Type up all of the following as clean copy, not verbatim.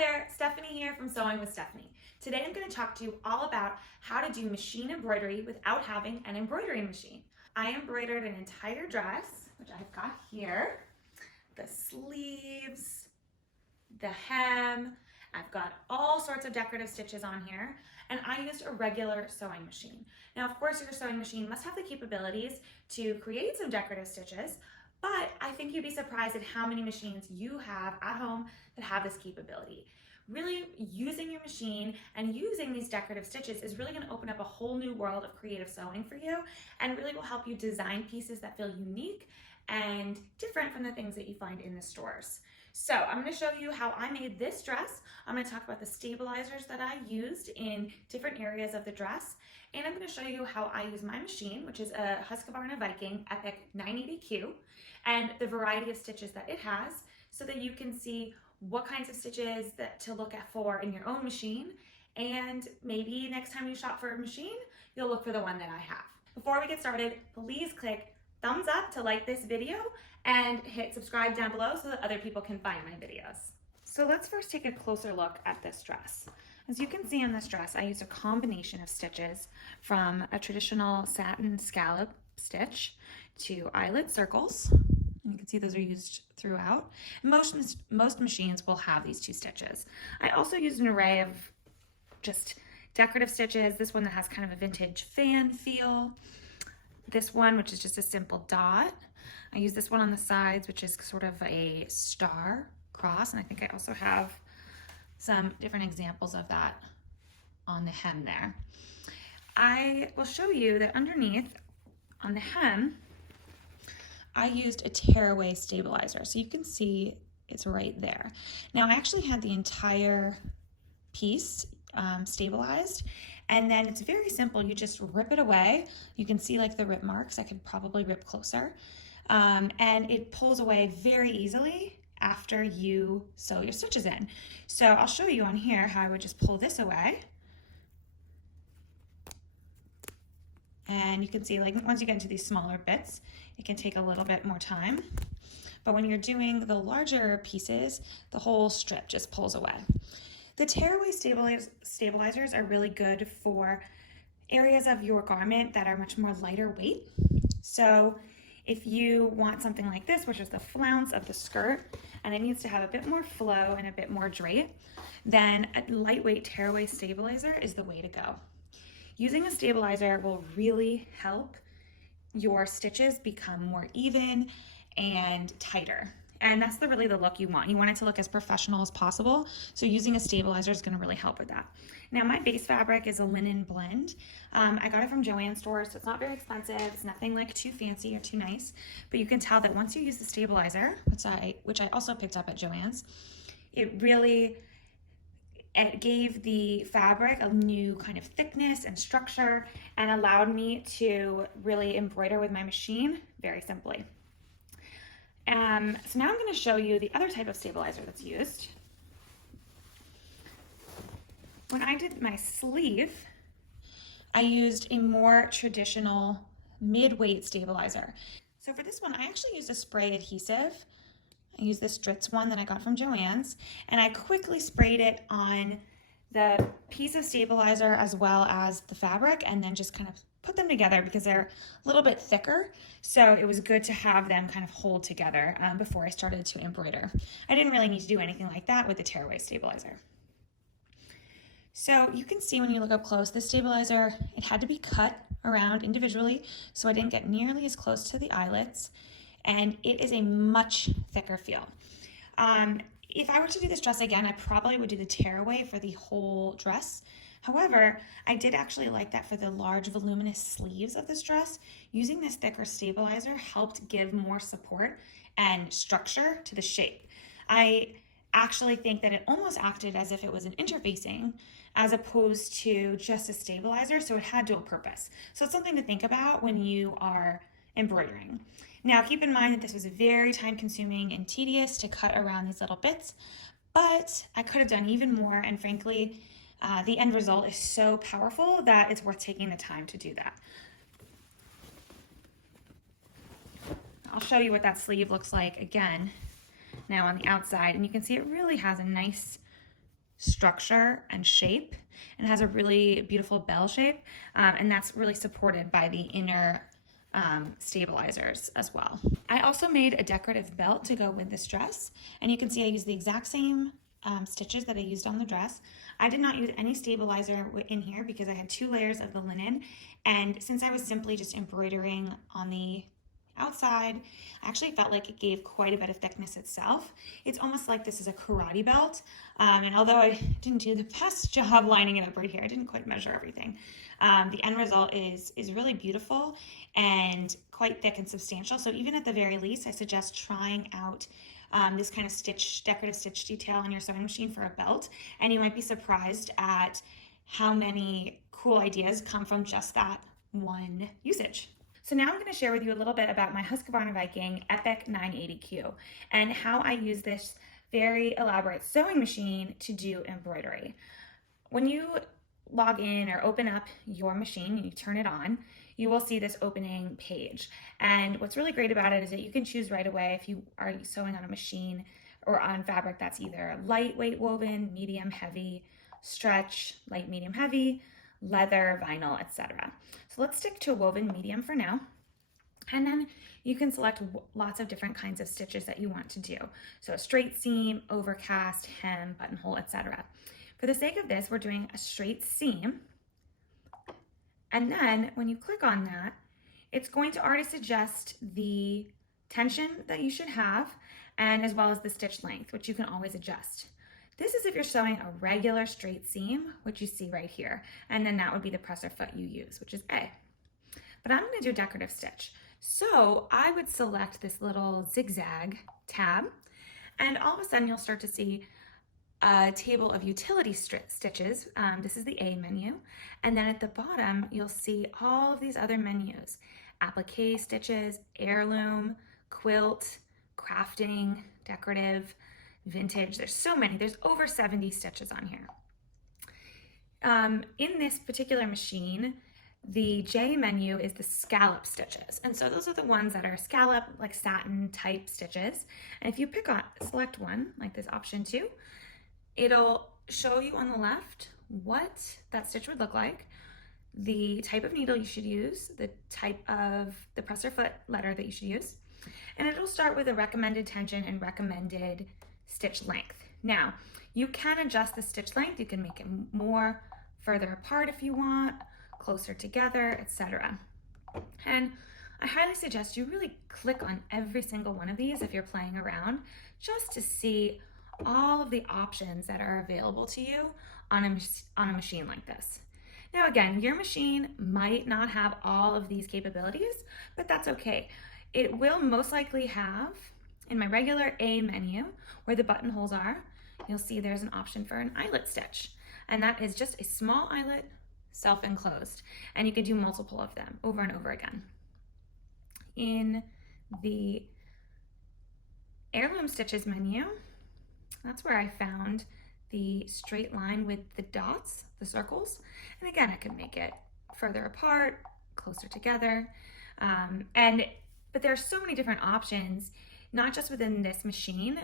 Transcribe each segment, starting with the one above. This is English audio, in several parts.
there, Stephanie here from Sewing with Stephanie. Today I'm going to talk to you all about how to do machine embroidery without having an embroidery machine. I embroidered an entire dress, which I've got here, the sleeves, the hem. I've got all sorts of decorative stitches on here, and I used a regular sewing machine. Now, of course, your sewing machine must have the capabilities to create some decorative stitches, but I think you'd be surprised at how many machines you have at home that have this capability. Really using your machine and using these decorative stitches is really going to open up a whole new world of creative sewing for you, and really will help you design pieces that feel unique and different from the things that you find in the stores. So I'm going to show you how I made this dress. I'm going to talk about the stabilizers that I used in different areas of the dress, and I'm going to show you how I use my machine, which is a Husqvarna Viking Epic 980Q, and the variety of stitches that it has, so that you can see what kinds of stitches that to look at for in your own machine, and maybe next time you shop for a machine, you'll look for the one that I have. Before we get started, please click thumbs up to like this video and hit subscribe down below so that other people can find my videos. So let's first take a closer look at this dress. As you can see on this dress, I used a combination of stitches from a traditional satin scallop stitch to eyelet circles. And you can see those are used throughout. Most machines will have these two stitches. I also used an array of just decorative stitches. This one that has kind of a vintage fan feel. This one, which is just a simple dot. I use this one on the sides, which is sort of a star cross. And I think I also have some different examples of that on the hem there. I will show you that underneath on the hem, I used a tearaway stabilizer. So you can see it's right there. Now I actually had the entire piece stabilized, and then it's very simple. You just rip it away. You can see like the rip marks. I could probably rip closer. And it pulls away very easily after you sew your stitches in. So I'll show you on here how I would just pull this away. And you can see, like, once you get into these smaller bits, it can take a little bit more time. But when you're doing the larger pieces, the whole strip just pulls away. The tearaway stabilizers are really good for areas of your garment that are much more lighter weight. So if you want something like this, which is the flounce of the skirt, and it needs to have a bit more flow and a bit more drape, then a lightweight tearaway stabilizer is the way to go. Using a stabilizer will really help your stitches become more even and tighter. And that's really the look you want. You want it to look as professional as possible. So using a stabilizer is going to really help with that. Now my base fabric is a linen blend. I got it from Joann stores, so it's not very expensive. It's nothing like too fancy or too nice. But you can tell that once you use the stabilizer, which I also picked up at Joann's, it gave the fabric a new kind of thickness and structure, and allowed me to really embroider with my machine very simply. So now I'm going to show you the other type of stabilizer that's used. When I did my sleeve, I used a more traditional mid-weight stabilizer. So for this one, I actually used a spray adhesive. I used this Dritz one that I got from Joann's, and I quickly sprayed it on the piece of stabilizer as well as the fabric, and then just kind of put them together because they're a little bit thicker. So it was good to have them kind of hold together before I started to embroider. I didn't really need to do anything like that with the tearaway stabilizer. So you can see when you look up close, this stabilizer, it had to be cut around individually, so I didn't get nearly as close to the eyelets, and it is a much thicker feel. If I were to do this dress again, I probably would do the tearaway for the whole dress. However, I did actually like that for the large voluminous sleeves of this dress. Using this thicker stabilizer helped give more support and structure to the shape. I actually think that it almost acted as if it was an interfacing as opposed to just a stabilizer, so it had dual purpose. So it's something to think about when you are embroidering. Now keep in mind that this was very time consuming and tedious to cut around these little bits, but I could have done even more, and frankly, the end result is so powerful that it's worth taking the time to do that. I'll show you what that sleeve looks like again now on the outside, and you can see it really has a nice structure and shape, and has a really beautiful bell shape, and that's really supported by the inner stabilizers as well. I also made a decorative belt to go with this dress, and you can see I used the exact same stitches that I used on the dress. I did not use any stabilizer in here because I had 2 layers of the linen, and since I was simply just embroidering on the outside, I actually felt like it gave quite a bit of thickness itself. It's almost like this is a karate belt, and although I didn't do the best job lining it up right here, I didn't quite measure everything. The end result is really beautiful and quite thick and substantial. So even at the very least, I suggest trying out this kind of decorative stitch detail on your sewing machine for a belt, and you might be surprised at how many cool ideas come from just that one usage. So now I'm going to share with you a little bit about my Husqvarna Viking Epic 980Q and how I use this very elaborate sewing machine to do embroidery. When you log in or open up your machine and you turn it on, you will see this opening page. And what's really great about it is that you can choose right away if you are sewing on a machine or on fabric that's either lightweight woven, medium heavy, stretch, light, medium, heavy, leather, vinyl, etc. So let's stick to woven medium for now. And then you can select lots of different kinds of stitches that you want to do. So a straight seam, overcast, hem, buttonhole, etc. For the sake of this, we're doing a straight seam. And then when you click on that, it's going to already suggest the tension that you should have, and as well as the stitch length, which you can always adjust. This is if you're sewing a regular straight seam, which you see right here, and then that would be the presser foot you use, which is A. But I'm going to do a decorative stitch. So I would select this little zigzag tab, and all of a sudden you'll start to see a table of utility stitches. This is the A menu, and then at the bottom you'll see all of these other menus: applique stitches, heirloom, quilt, crafting, decorative, vintage. There's so many. There's over 70 stitches on here. In this particular machine, the J menu is the scallop stitches, and so those are the ones that are scallop, like satin type stitches. And if you select one, like this option 2, it'll show you on the left what that stitch would look like, the type of needle you should use, the type of the presser foot letter that you should use, and it'll start with a recommended tension and recommended stitch length. Now, you can adjust the stitch length. You can make it more further apart if you want, closer together, etc. And I highly suggest you really click on every single one of these if you're playing around, just to see all of the options that are available to you on a machine like this. Now again, your machine might not have all of these capabilities, but that's okay. It will most likely have, in my regular A menu, where the buttonholes are, you'll see there's an option for an eyelet stitch, and that is just a small eyelet, self-enclosed, and you could do multiple of them over and over again. In the heirloom stitches menu, that's where I found the straight line with the dots, the circles, and again, I can make it further apart, closer together, but there are so many different options, not just within this machine.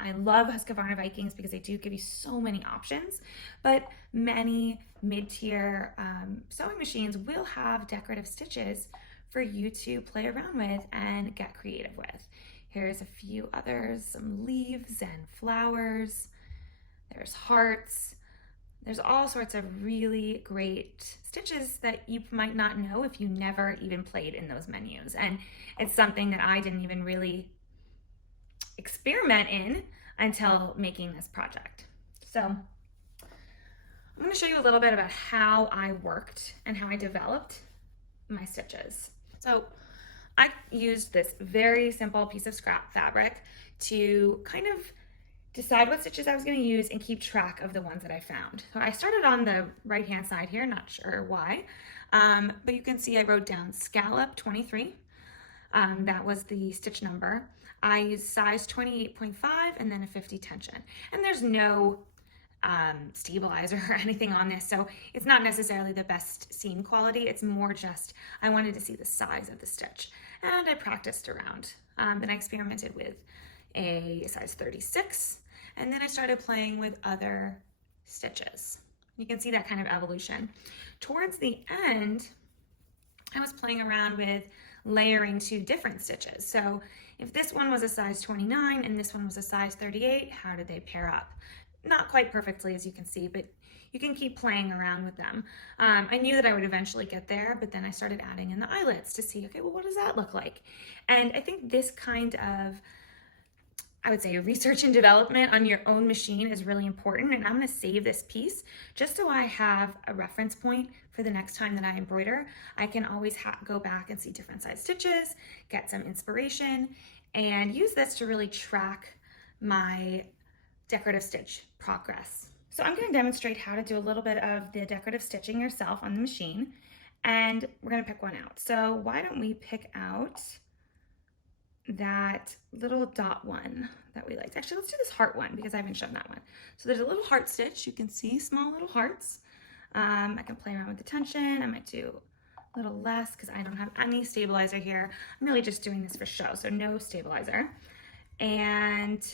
I love Husqvarna Vikings because they do give you so many options, but many mid-tier sewing machines will have decorative stitches for you to play around with and get creative with. Here's a few others, some leaves and flowers. There's hearts. There's all sorts of really great stitches that you might not know if you never even played in those menus. And it's something that I didn't even really experiment in until making this project. So I'm going to show you a little bit about how I worked and how I developed my stitches. So I used this very simple piece of scrap fabric to kind of decide what stitches I was going to use and keep track of the ones that I found. So I started on the right hand side here, not sure why, but you can see I wrote down scallop 23. That was the stitch number. I used size 28.5 and then a 50 tension, and there's no stabilizer or anything on this, so it's not necessarily the best seam quality. It's more just I wanted to see the size of the stitch, and I practiced around. Then I experimented with a size 36, and then I started playing with other stitches. You can see that kind of evolution. Towards the end, I was playing around with layering 2 different stitches. So if this one was a size 29 and this one was a size 38, how did they pair up? Not quite perfectly, as you can see, but you can keep playing around with them. I knew that I would eventually get there, but then I started adding in the eyelets to see, okay, well, what does that look like? And I think this kind of, I would say, research and development on your own machine is really important. And I'm going to save this piece just so I have a reference point for the next time that I embroider. I can always go back and see different size stitches, get some inspiration, and use this to really track my decorative stitch progress. So I'm going to demonstrate how to do a little bit of the decorative stitching yourself on the machine, and we're going to pick one out. So why don't we pick out that little dot one that we liked. Actually, let's do this heart one because I haven't shown that one. So there's a little heart stitch. You can see small little hearts. I can play around with the tension. I might do a little less because I don't have any stabilizer here. I'm really just doing this for show, so no stabilizer. And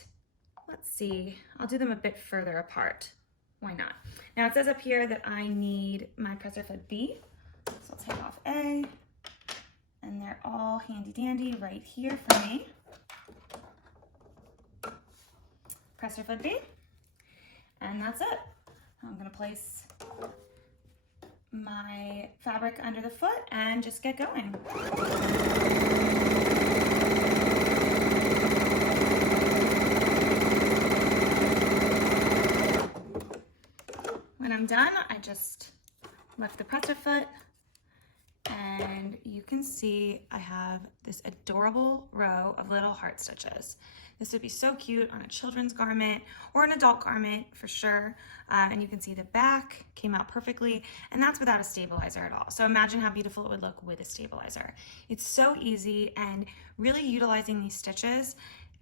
let's see, I'll do them a bit further apart. Why not? Now it says up here that I need my presser foot B. So I'll take off A. And they're all handy dandy right here for me. Presser foot B. And that's it. I'm gonna place my fabric under the foot and just get going. When I'm done, I just lift the presser foot, and you can see I have this adorable row of little heart stitches. This would be so cute on a children's garment or an adult garment for sure. And you can see the back came out perfectly, and that's without a stabilizer at all. So imagine how beautiful it would look with a stabilizer. It's so easy, and really utilizing these stitches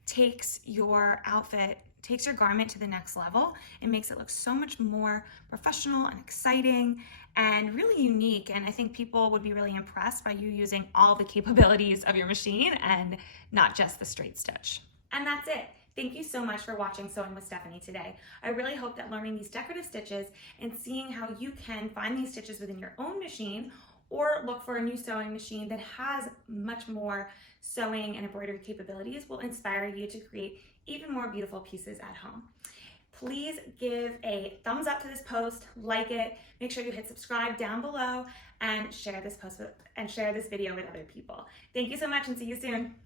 takes your outfit, takes your garment to the next level. It makes it look so much more professional and exciting and really unique. And I think people would be really impressed by you using all the capabilities of your machine and not just the straight stitch. And that's it. Thank you so much for watching Sewing with Stephanie today. I really hope that learning these decorative stitches and seeing how you can find these stitches within your own machine, or look for a new sewing machine that has much more sewing and embroidery capabilities, will inspire you to create even more beautiful pieces at home. Please give a thumbs up to this post, like it, make sure you hit subscribe down below, and share this video with other people. Thank you so much, and see you soon.